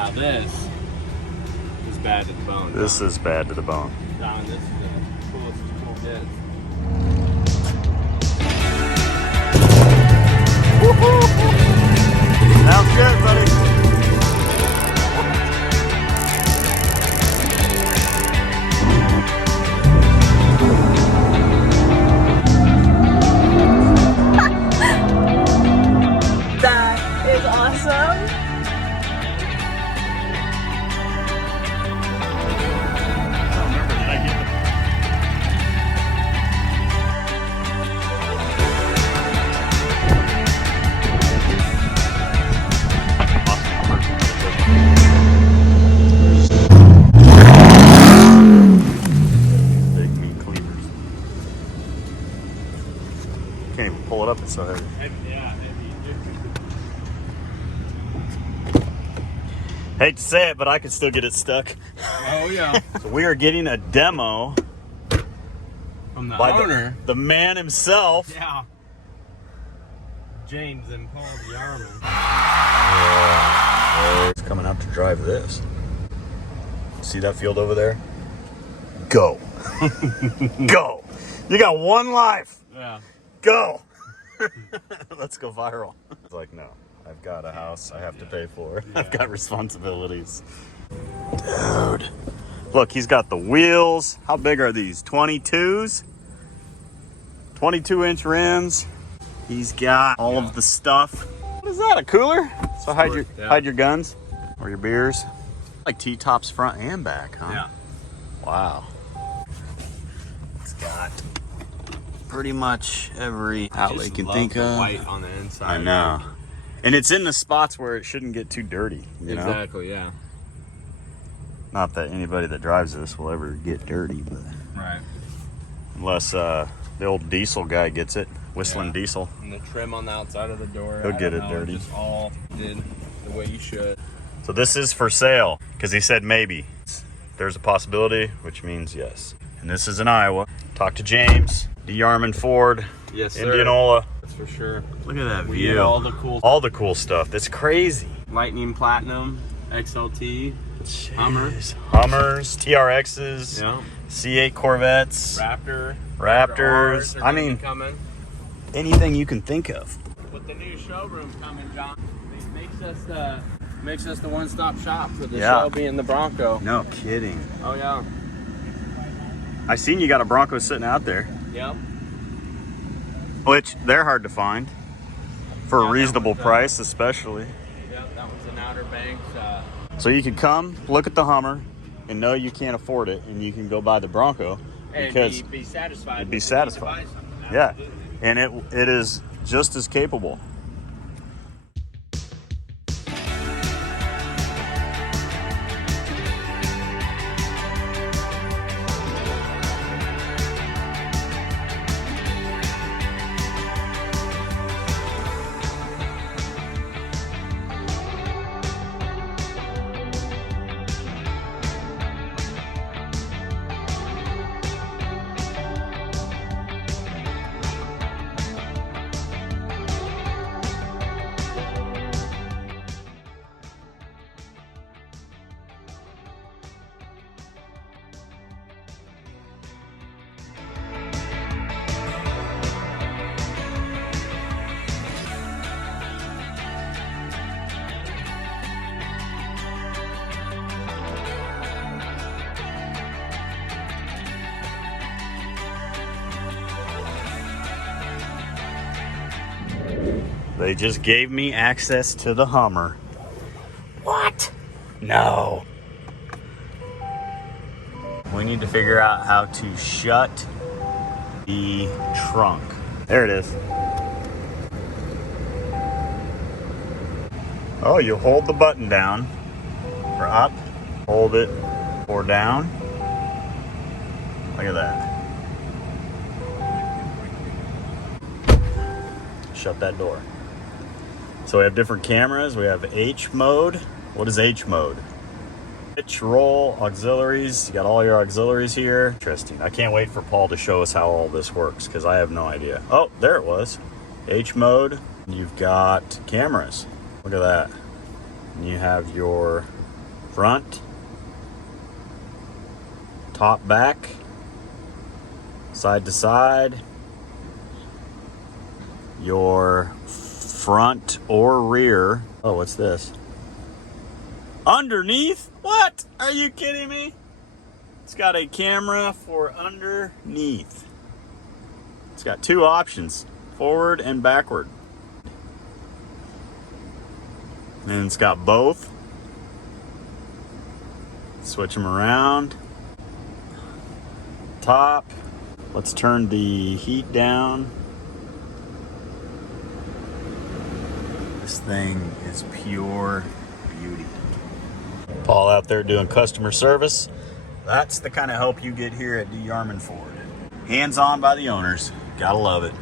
Now this is bad to the bone. This is bad to the bone. John, this is the coolest cool bit. Sounds good, buddy. That is awesome. Big meat cleavers. Can't even pull it up, it's so heavy. Yeah, Hate to say it, but I can still get it stuck. oh yeah. So we are getting a demo From the by owner. the man himself. Yeah. James and Paul Yarman. It's coming out to drive this. See that field over there? Go. Go. You got one life. Yeah. Go. Let's go viral. It's like, no, I've got a house I have to pay for. Yeah. I've got responsibilities. Dude. Look, he's got the wheels. How big are these? 22s? 22-inch rims. He's got all of the stuff. What is that, a cooler? So hide your guns or your beers. Like T-tops front and back, huh? Yeah. Wow. It's got pretty much every outlet you can think of. White on the inside. I know. And it's in the spots where it shouldn't get too dirty, you know? Exactly, yeah. Not that anybody that drives this will ever get dirty, but Right. unless the old diesel guy gets it, whistling Yeah. Diesel. And the trim on the outside of the door. He'll I get don't it know, dirty. Just all did the way you should. So this is for sale, because he said maybe. There's a possibility, which means yes. And this is in Iowa. Talk to James, D. Yarman Ford, Yes, sir. Indianola. That's for sure. Look at that We view. get all the cool All the cool stuff. That's crazy. Lightning Platinum, XLT, Hummer. Jeez. Hummers, TRXs, Yeah. C8 Corvettes, Raptor. Raptors. R's are I gonna be mean, coming. anything you can think of. With the new showroom coming, John, it makes us the one-stop shop for the Yeah. Shelby and the Bronco. No kidding. Oh yeah. I seen you got a Bronco sitting out there, Yep. which they're hard to find for Yeah, a that reasonable one's, price, especially. Yep. That was in Outer Banks. So you can come look at the Hummer and know you can't afford it, and you can go buy the Bronco And because be satisfied. be with satisfied. the need to buy something. yeah, Absolutely. and it is just as capable. They just gave me access to the Hummer. What? No. We need to figure out how to shut the trunk. There it is. Oh, you hold the button down or up, hold it or down. Look at that. Shut that door. So we have different cameras. We have H mode. What is H mode? Pitch, roll, auxiliaries. You got all your auxiliaries here. Interesting. I can't wait for Paul to show us how all this works because I have no idea. Oh, there it was. H mode. You've got cameras. Look at that. And you have your front, top, back, side to side, your front or rear. Oh, what's this? Underneath? What? Are you kidding me? It's got a camera for underneath. It's got two options, forward and backward. And it's got both. Switch them around. Top. Let's turn the heat down. This thing is pure beauty. Paul out there doing customer service. That's the kind of help you get here at D. Yarman Ford. Hands-on by the owners. Gotta love it.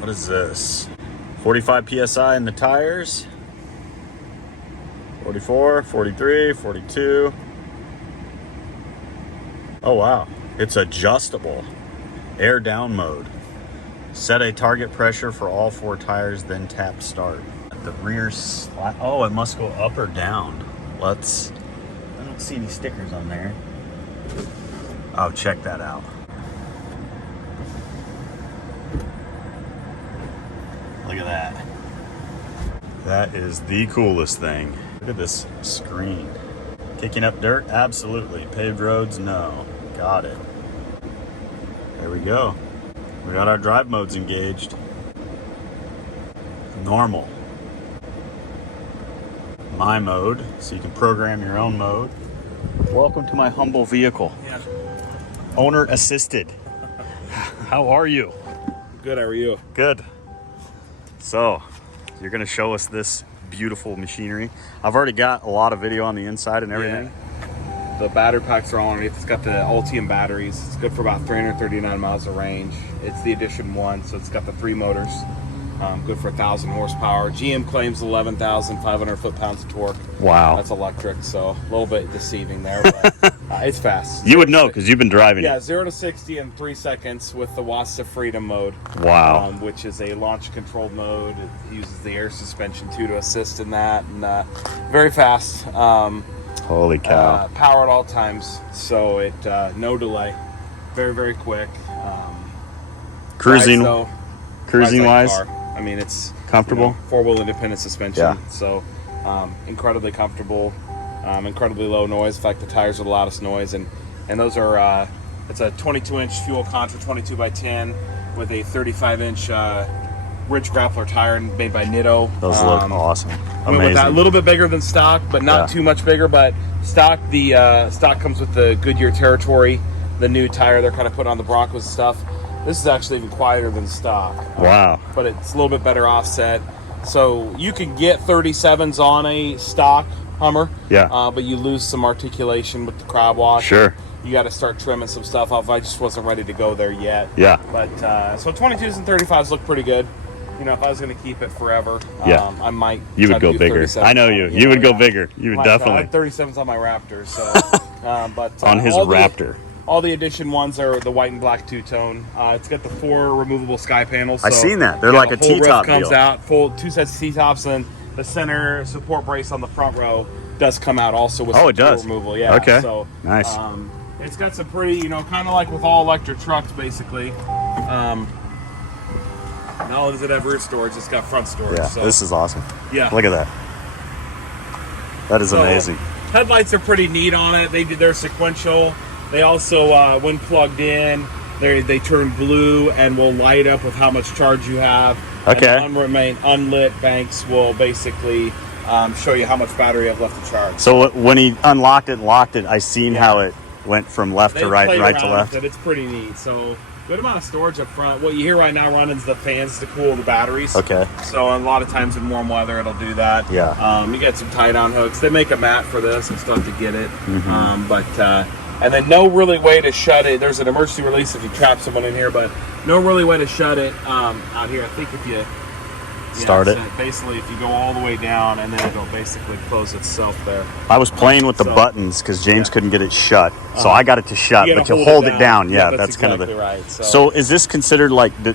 What is this? 45 PSI in the tires. 44, 43, 42. Oh wow, it's adjustable. Air down mode. Set a target pressure for all 4 tires, then tap start. The rear slide, oh, it must go up or down. I don't see any stickers on there. Oh, check that out. Look at that. That is the coolest thing. Look at this screen. Kicking up dirt? Absolutely. Paved roads? No. Got it. There we go. We got our drive modes engaged. Normal. My mode, so you can program your own mode. Welcome to my humble vehicle. Yeah. Owner assisted. How are you? Good, how are you? Good. So, you're gonna show us this beautiful machinery. I've already got a lot of video on the inside and everything. Yeah. The battery packs are all underneath. It's got the Ultium batteries. It's good for about 339 miles of range. It's the Edition 1, so it's got the 3 motors. Good for 1,000 horsepower. GM claims 11,500 foot-pounds of torque. Wow. That's electric, so a little bit deceiving there, but it's fast. You would know because you've been driving Yeah, it. 0 to 60 in 3 seconds with the Watts of Freedom mode. Wow. Which is a launch-controlled mode. It uses the air suspension too to assist in that, and very fast. Holy cow. Power at all times, so it no delay. Very, very quick. Cruising, rides, though, cruising rides wise, like a car. I mean, it's comfortable. 4-wheel independent suspension, Yeah. so incredibly comfortable, incredibly low noise. In fact, the tires are the loudest noise, and those are it's a 22-inch fuel contra 22 by 10 with a 35-inch Ridge Grappler tire made by Nitto. Those look awesome. Went with that. A Amazing. little bit bigger than stock, but not too much bigger. But stock, the stock comes with the Goodyear Territory, the new tire they're kind of putting on the Broncos and stuff. This is actually even quieter than stock. Wow. But it's a little bit better offset. So you can get 37s on a stock Hummer. Yeah. But you lose some articulation with the crab wash. Sure. You got to start trimming some stuff off. I just wasn't ready to go there yet. Yeah. But so 22s and 35s look pretty good. You know, if I was going to keep it forever, I might. You try would to go do bigger. 37s I know you. You would go bigger. You would I definitely. have 37s on my Raptor. So, but On his Raptor. all the Edition ones are the white and black two-tone. It's got the 4 removable sky panels. I so, seen that. They're yeah, like the a whole roof T-top comes deal. out, full 2 sets of T-tops, and the center support brace on the front row does come out also with Oh, some it does. tool removal. Yeah. Okay. So Nice. it's got some pretty, kind of like with all electric trucks, basically. Not only does it have rear storage, it's got front storage. Yeah. So, This is awesome. yeah. Look at that. That is So, amazing. Headlights are pretty neat on it. They're sequential. They also, when plugged in, they turn blue and will light up with how much charge you have. Okay. And remain unlit banks will basically show you how much battery you have left to charge. So when he unlocked it and locked it, I seen how it went from left to right, played right to around left. with it. It's pretty neat. So good amount of storage up front. What you hear right now running is the fans to cool the batteries. Okay. So a lot of times in warm weather, it'll do that. Yeah. You get some tie-down hooks. They make a mat for this. I still have to get it. Mm-hmm. And then no really way to shut it. There's an emergency release if you trap someone in here, but no really way to shut it out here. I think if you start it. So basically, if you go all the way down, and then it'll basically close itself there. I was playing with the buttons because James couldn't get it shut, so I got it to shut. But you hold it down. Yeah, that's kind of the right. So is this considered like do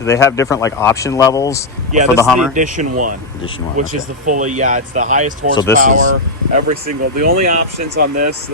they have different like option levels for the Hummer? The Edition 1. Edition 1, which is the fully it's the highest horsepower. So this is the only options on this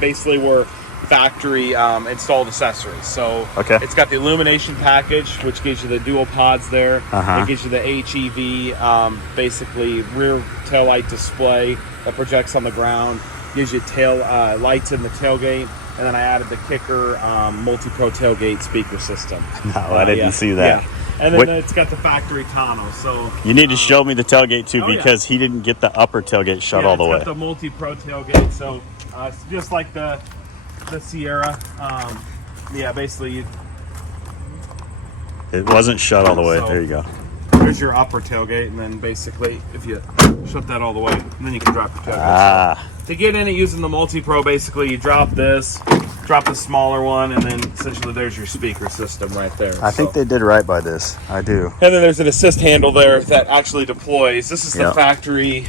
basically were factory installed accessories. So it's got the illumination package, which gives you the dual pods there. It gives you the HEV, basically rear tail light display that projects on the ground. Gives you tail lights in the tailgate, and then I added the kicker multi-pro tailgate speaker system. No, I didn't see that. Yeah. And then it's got the factory tonneau. So you need to show me the tailgate too, because he didn't get the upper tailgate shut all the way. It's got the multi-pro tailgate, so it's just like the Sierra. Basically it wasn't shut all the way. So there you go. There's your upper tailgate, and then basically if you shut that all the way, and then you can drop your tailgate. So to get in it using the multi-pro, basically you drop this, drop the smaller one, and then essentially there's your speaker system right there. I think they did right by this. I do. And then there's an assist handle there that actually deploys. This is the factory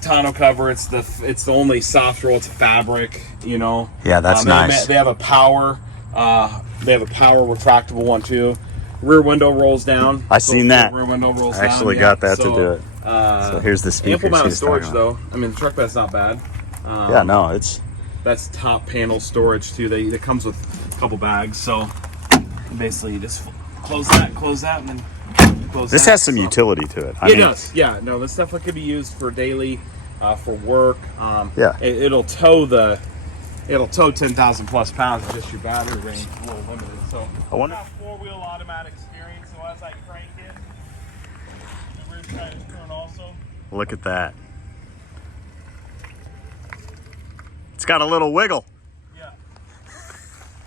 tonneau cover. It's the only soft roll. It's a fabric, you know. Yeah, that's nice. They have a power. They have a power retractable one too. Rear window rolls down. I seen that. Rear window rolls down. I actually got that to do it. So here's the speakers. Ample amount of storage though. I mean, the truck bed's not bad. That's top panel storage too. It comes with a couple bags. So basically, you just close that, and then close. This has some utility to it. It does. Yeah. No, this definitely could be used for daily, for work. It'll tow 10,000 plus pounds. It's just your battery range is a little limited. So I wonder. Got 4-wheel automatic steering. So as I crank it, the rear tires turn also. Look at that. It's got a little wiggle. Yeah.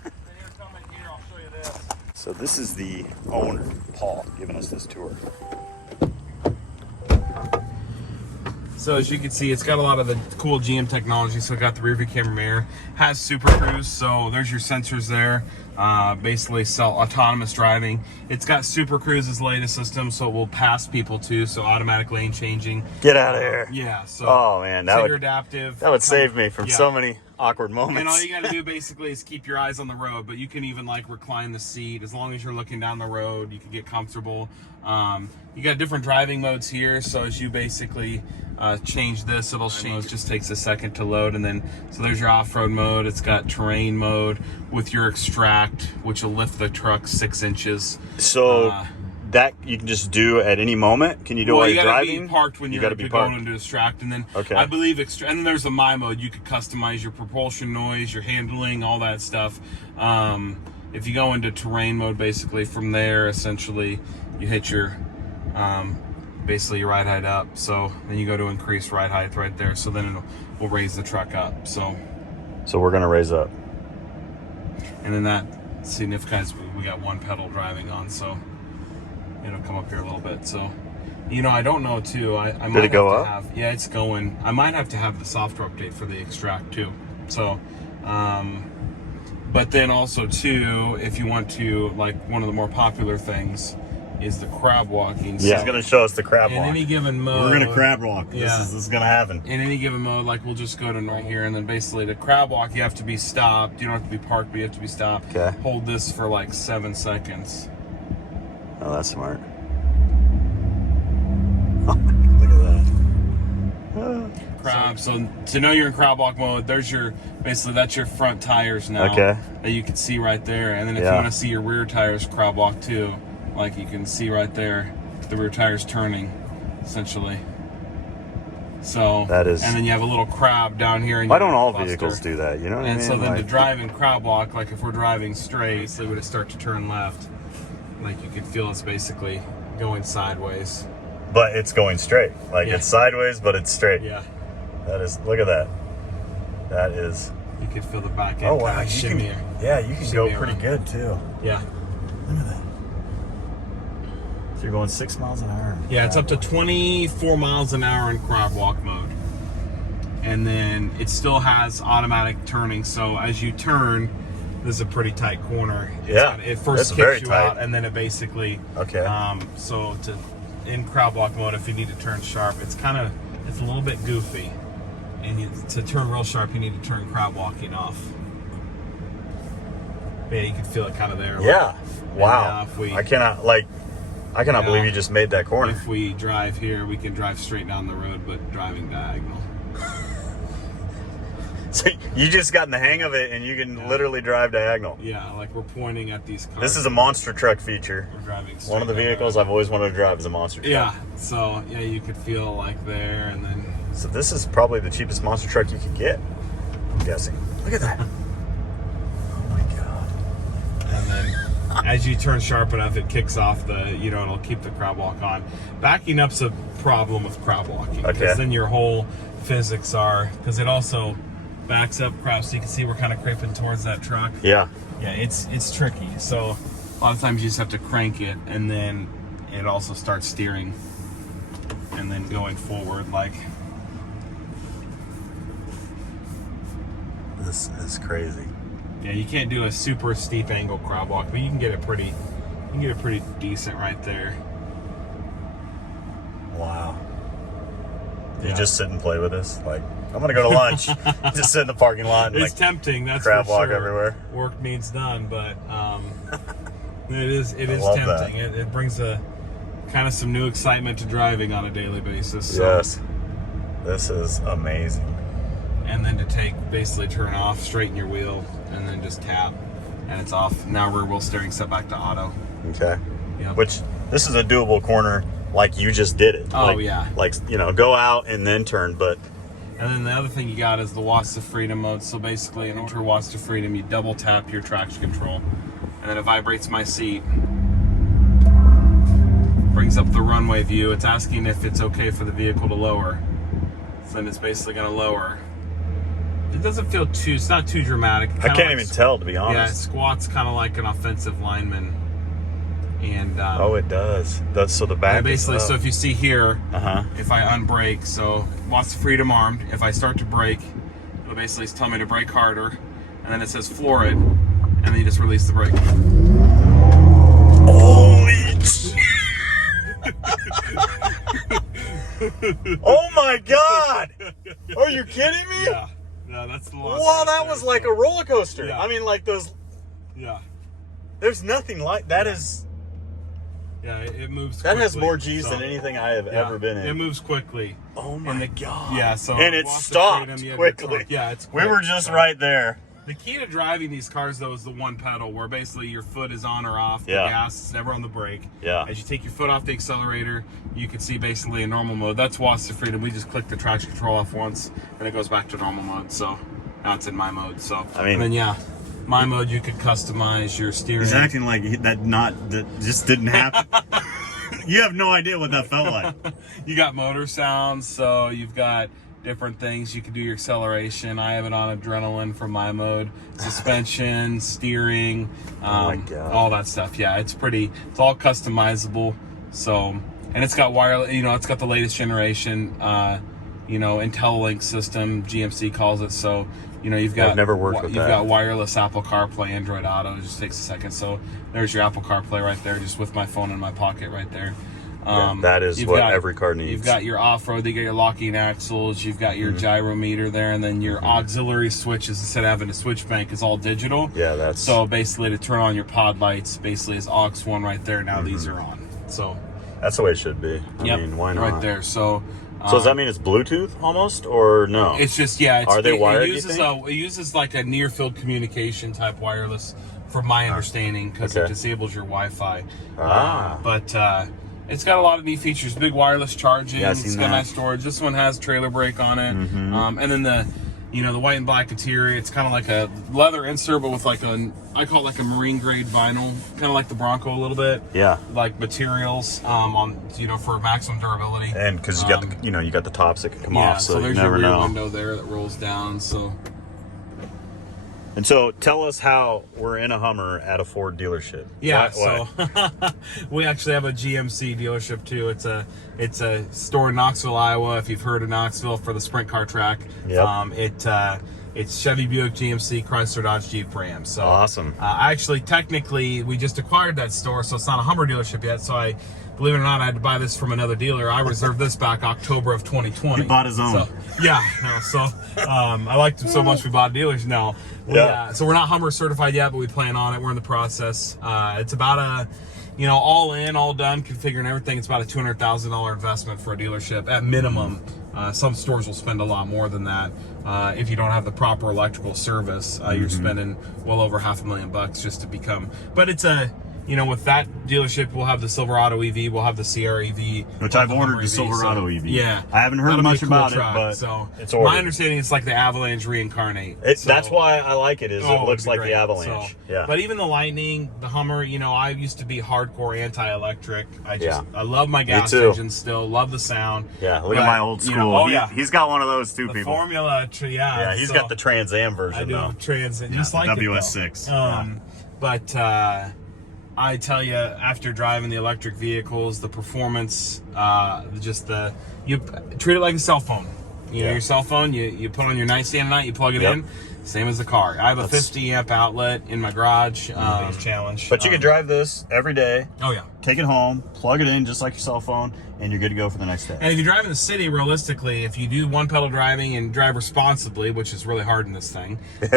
Then here, coming here, I'll show you this. So this is the owner, Paul, giving us this tour. So as you can see, it's got a lot of the cool GM technology. So it got the rear view camera mirror, has Super Cruise. So there's your sensors there. Basically autonomous driving. It's got Super Cruise's latest system, so it will pass people too. So automatic lane changing. Get out of here. Yeah. So oh man, that would adaptive. That would save me from so many awkward moments. And all you got to do basically is keep your eyes on the road. But you can even like recline the seat as long as you're looking down the road. You can get comfortable. You got different driving modes here. So as you basically change this, it'll change. It just takes a second to load, and then so there's your off-road mode. It's got terrain mode with your extract, which will lift the truck 6 inches. So that you can just do at any moment. Can you do it while you're driving? You gotta be parked when you're going into extract, and then I believe and then there's a my mode. You could customize your propulsion noise, your handling, all that stuff. If you go into terrain mode, basically from there, essentially you hit your basically your ride height up. So then you go to increase ride height right there. So then we'll raise the truck up. So we're gonna raise up. And then that signifies we got one pedal driving on, so it'll come up here a little bit. So, you know, I don't know too. I might Did it go up? Yeah, it's going. I might have to have the software update for the extract too. So, but then also too, if you want to, like one of the more popular things is the crab walking. So he's gonna show us the crab walk. In any given mode, we're gonna crab walk. Yeah. This is gonna happen. In any given mode, like we'll just go to right here, and then basically the crab walk, you have to be stopped. You don't have to be parked, but you have to be stopped. Okay. Hold this for like 7 seconds. Oh, that's smart. Look at that. Crab. So to know you're in crab walk mode, there's your that's your front tires now. Okay. That you can see right there, and then if you want to see your rear tires crab walk too. Like you can see right there, the rear tires turning, essentially. So that is. And then you have a little crab down here. Why don't all vehicles do that? You know what I mean? And so then to drive in crab walk, like if we're driving straight, so we would start to turn left, like you could feel it's basically going sideways. But it's going straight. Like it's sideways, but it's straight. Yeah. That is. Look at that. That is. You could feel the back end. Oh wow! Shimmy. You can go pretty good too. Yeah. Look at that. So you're going 6 miles an hour. Yeah, it's up to 24 miles an hour in crab walk mode. And then it still has automatic turning. So as you turn, this is a pretty tight corner. It first kicks you out, and then it basically. Okay. So to in crowd walk mode if you need to turn sharp. It's a little bit goofy, and to turn real sharp, you need to turn crowd walking off. But yeah, you can feel it kind of there. Yeah. Wow. I cannot believe you just made that corner. If we drive here, we can drive straight down the road, but driving diagonal. So you just gotten the hang of it, and you can literally drive diagonal. Yeah, like we're pointing at these cars. This is a monster truck feature. We're driving straight One of the vehicles I've always wanted to drive is a monster truck. Yeah, so yeah, you could feel like there, and then. So this is probably the cheapest monster truck you could get, I'm guessing. Look at that. Oh my God. And then as you turn sharp enough, it kicks off it'll keep the crowd walk on. Backing up's a problem with crowd walking. Okay. Because then your whole physics because it also backs up crowd, so you can see we're kind of creeping towards that truck. Yeah. Yeah, it's tricky. So a lot of times you just have to crank it, and then it also starts steering and then going forward like. This is crazy. Yeah, you can't do a super steep angle crowd walk, but you can get it pretty decent right there. Wow. Do Yeah. you just sit and play with this? Like, I'm gonna go to lunch. Just sit in the parking lot and It's tempting, that's crab for walk sure. everywhere. Work needs done, but it is love tempting. It brings a kind of some new excitement to driving on a daily basis. So. Yes. This is amazing. And then to basically turn off, straighten your wheel, and then just tap, and it's off. Now rear wheel steering set back to auto. Okay. Yep. Which, this is a doable corner like you just did it. Oh, like, yeah. Like, go out and then turn, but... And then the other thing you got is the Watts of Freedom mode. So basically, in order to Watts of Freedom, you double tap your traction control, and then it vibrates my seat, brings up the runway view. It's asking if it's okay for the vehicle to lower. So then it's basically going to lower. It doesn't feel it's not too dramatic. I can't even tell, to be honest. Yeah, it squats kind of like an offensive lineman. And oh, it does. That's so the back basically, is up. so if you see here, Uh-huh. if I unbrake, so Watts of Freedom armed, if I start to brake, it'll basically tell me to brake harder, and then it says floor it, and then you just release the brake. Holy Oh my God! Are you kidding me? Yeah. No, that's the launch. Wow, right that there, was like so. a roller coaster. Yeah. I mean, like those... Yeah. There's nothing like... That is... Yeah, it moves That quickly, has more G's so. than anything I have Yeah, ever been in. It moves quickly. Oh my God. Yeah, so And it Watts of stopped Freedom, you have your quickly. torque. Yeah, it's We quick, were just so. right there. The key to driving these cars, though, is the one pedal, where basically your foot is on or off. Yeah. The gas is never on the brake. Yeah. As you take your foot off the accelerator, you can see basically in normal mode. That's Watts of Freedom. We just click the traction control off once, and it goes back to normal mode. So now it's in my mode. So I mean, and then yeah, my mode, you could customize your steering. He's acting like that just didn't happen. You have no idea what that felt like. You got motor sounds, so you've got different things. You can do your acceleration. I have it on adrenaline for my mode. Suspension, steering, my God. all that stuff. Yeah, it's all customizable. So, and it's got wireless, it's got the latest generation, IntelliLink system, GMC calls it. So, you've got... I've never worked with You've that. got wireless Apple CarPlay, Android Auto. It just takes a second. So there's your Apple CarPlay right there, just with my phone in my pocket right there. That is what every car needs. You've got your off-road, you got your locking axles, you've got your gyrometer there, and then your auxiliary switches, instead of having a switch bank, is all digital. Yeah, that's... So basically to turn on your pod lights, basically is aux 1 right there. Now these are on. So That's the way it should be. I mean, why not? right there. So does that mean it's Bluetooth almost, or no? it's just, yeah. It's, Are they wired, It uses, it uses like a near-field communication type wireless, from my understanding, because it disables your Wi-Fi. But it's got a lot of neat features. Big wireless charging. Yeah, I've it's seen got that. nice storage. This one has trailer brake on it. And then the white and black interior. It's kind of like a leather insert, but with like I call it like a marine grade vinyl, kind of like the Bronco a little bit. Yeah. Like materials for maximum durability. And because you got you got the tops that can come off, so you there's never your rear know. window there that rolls down. So. And so, tell us how we're in a Hummer at a Ford dealership. Yeah, Why? so we actually have a GMC dealership too. It's a store in Knoxville, Iowa. If you've heard of Knoxville for the sprint car track, Yep. It's Chevy, Buick, GMC, Chrysler, Dodge, Jeep, Ram. So Awesome. Actually, technically, we just acquired that store, so it's not a Hummer dealership yet. So I believe it or not, I had to buy this from another dealer. I reserved this back October of 2020. He bought his own. So, yeah, no, so I liked him so much we bought dealers now. So we're not Hummer certified yet, but we plan on it. We're in the process. It's about a, you know, all in, all done, configuring everything. It's about a $200,000 investment for a dealership at minimum. Some stores will spend a lot more than that. If you don't have the proper electrical service, you're spending well over $500,000 just to become. But it's a, you know, with that dealership, we'll have the Silverado EV, we'll have the Sierra EV, which I've ordered the Silverado EV. Yeah, I haven't heard much about it, but so it's ordered. My understanding is like the Avalanche reincarnate. That's why I like it. It looks like the Avalanche. Yeah. But even the Lightning, the Hummer, you know, I used to be hardcore anti-electric. I love my gas engine still. Love the sound. Yeah. Look at my old school. You know, he's got one of those too. The Formula. Yeah. He's got the Trans Am version. I do though. Trans Am. Just like WS6. But I tell you, after driving the electric vehicles, the performance, you treat it like a cell phone. You know, your cell phone, you put on your nightstand at night, you plug it in, same as the car. I have a 50 amp outlet in my garage, challenge. But you can drive this every day. Oh yeah. Take it home, plug it in just like your cell phone, and you're good to go for the next day. And if you drive in the city, realistically, if you do one pedal driving and drive responsibly, which is really hard in this thing, you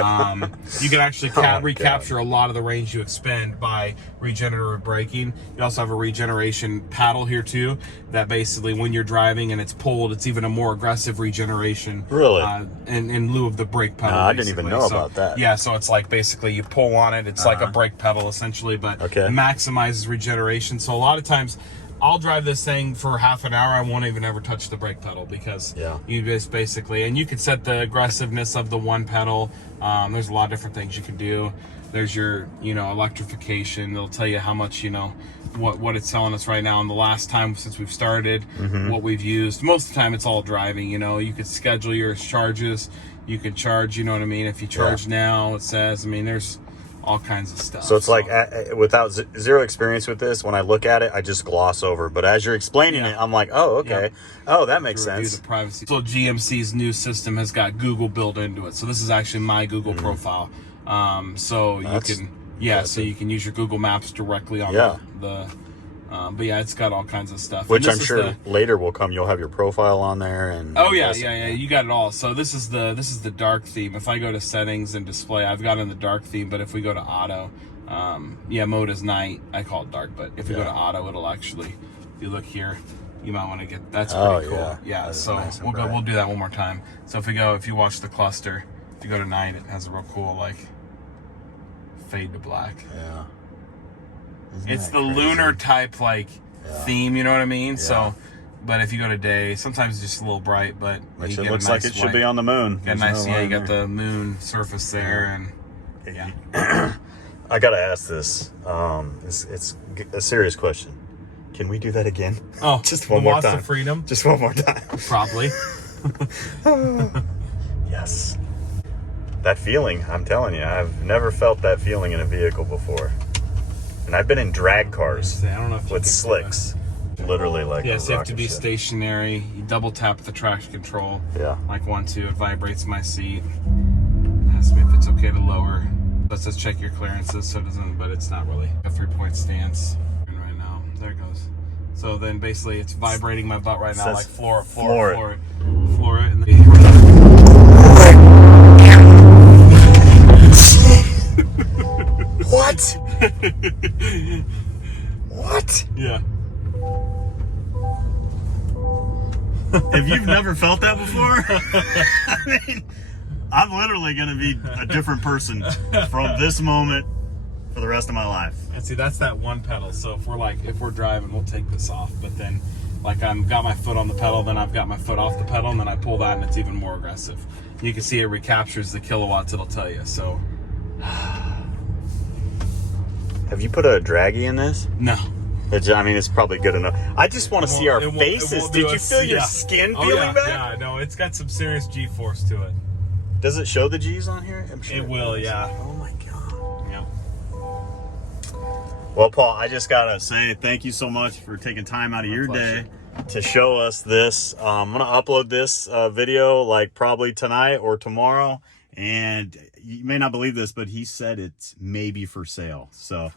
can actually recapture a lot of the range you expend by regenerative braking. You also have a regeneration paddle here too, that basically when you're driving and it's pulled, it's even a more aggressive regeneration. Really? In lieu of the brake pedal. I didn't even know about that. Yeah, so it's like basically you pull on it, it's like a brake pedal essentially, but it maximizes regeneration. So a lot of times I'll drive this thing for half an hour. I won't even ever touch the brake pedal because you just basically, and you can set the aggressiveness of the one pedal. There's a lot of different things you can do. There's your, you know, electrification. They'll tell you how much, you know, what it's telling us right now. And the last time since we've started, what we've used, most of the time it's all driving. You know, you could schedule your charges. You could charge, you know what I mean? If you charge now, it says, I mean, there's all kinds of stuff. So it's like without zero experience with this, when I look at it, I just gloss over. But as you're explaining it, I'm like, oh, okay. Oh, that makes sense. The privacy. So GMC's new system has got Google built into it. So this is actually my Google profile. So you can, so you can use your Google Maps directly on the but yeah, it's got all kinds of stuff. Which I'm sure later will come. You'll have your profile on there, and you got it all. So this is the dark theme. If I go to settings and display, I've got it in the dark theme. But if we go to auto, mode is night. I call it dark, but if we go to auto, it'll actually. If you look here, you might want to get. That's pretty cool. Yeah. So nice we'll do that one more time. So if you watch the cluster, if you go to night, it has a real cool like fade to black. Yeah. It's the lunar type like theme, you know what I mean? So, but if you go to day, sometimes it's just a little bright, but which it looks like it should be on the moon. Got nice, you got the moon surface there, and I gotta ask this. It's a serious question. Can we do that again? Oh, just one more time. Of freedom. Just one more time. Probably. Yes. That feeling, I'm telling you, I've never felt that feeling in a vehicle before. And I've been in drag cars I don't know if with slicks. Literally like so you have to be stationary. You double tap the traction control. Yeah. Like 1, 2, it vibrates my seat. Asks me if it's okay to lower. It says check your clearances, so it doesn't, but it's not really a 3-point stance. Right now, there it goes. So then basically it's vibrating my butt right now, like floor it. And What? What? Yeah. If you've never felt that before, I mean, I'm literally going to be a different person from this moment for the rest of my life. And see, that's that one pedal. So if we're driving, we'll take this off. But then, like, I've got my foot on the pedal, then I've got my foot off the pedal, and then I pull that, and it's even more aggressive. You can see it recaptures the kilowatts. It'll tell you. So. Have you put a draggy in this? No. I mean, it's probably good enough. I just want to see our faces. Did you feel your skin peeling back? Yeah, no, it's got some serious GeForce to it. Does it show the G's on here? I'm sure it will, yeah. Oh my God. Yeah. Well, Paul, I just got to say thank you so much for taking time out of your day to show us this. I'm going to upload this video like probably tonight or tomorrow. And you may not believe this, but he said it's maybe for sale. So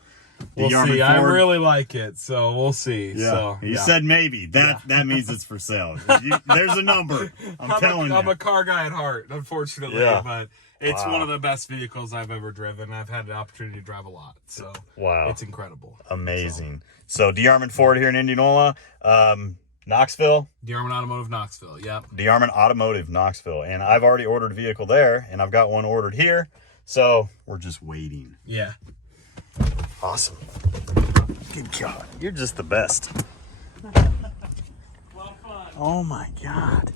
We'll Yarman see. I Ford. really like it, so we'll see. Yeah, So, you said maybe. That means it's for sale. There's a number. I'm telling you. I'm a car guy at heart, unfortunately, Yeah. but it's Wow. one of the best vehicles I've ever driven. I've had the opportunity to drive a lot, so Wow. it's incredible. Amazing. So DeArmond Ford here in Indianola, Knoxville. DeArmond Automotive Knoxville, yep. DeArmond Automotive Knoxville, and I've already ordered a vehicle there, and I've got one ordered here. So we're just waiting. Yeah. Awesome. Good God, you're just the best. A lot of fun. Oh my God.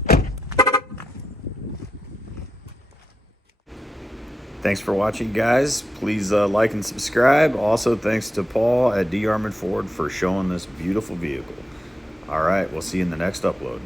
Thanks for watching, guys. Please like and subscribe. Also, thanks to Paul at DeArmond Ford for showing this beautiful vehicle. All right, we'll see you in the next upload.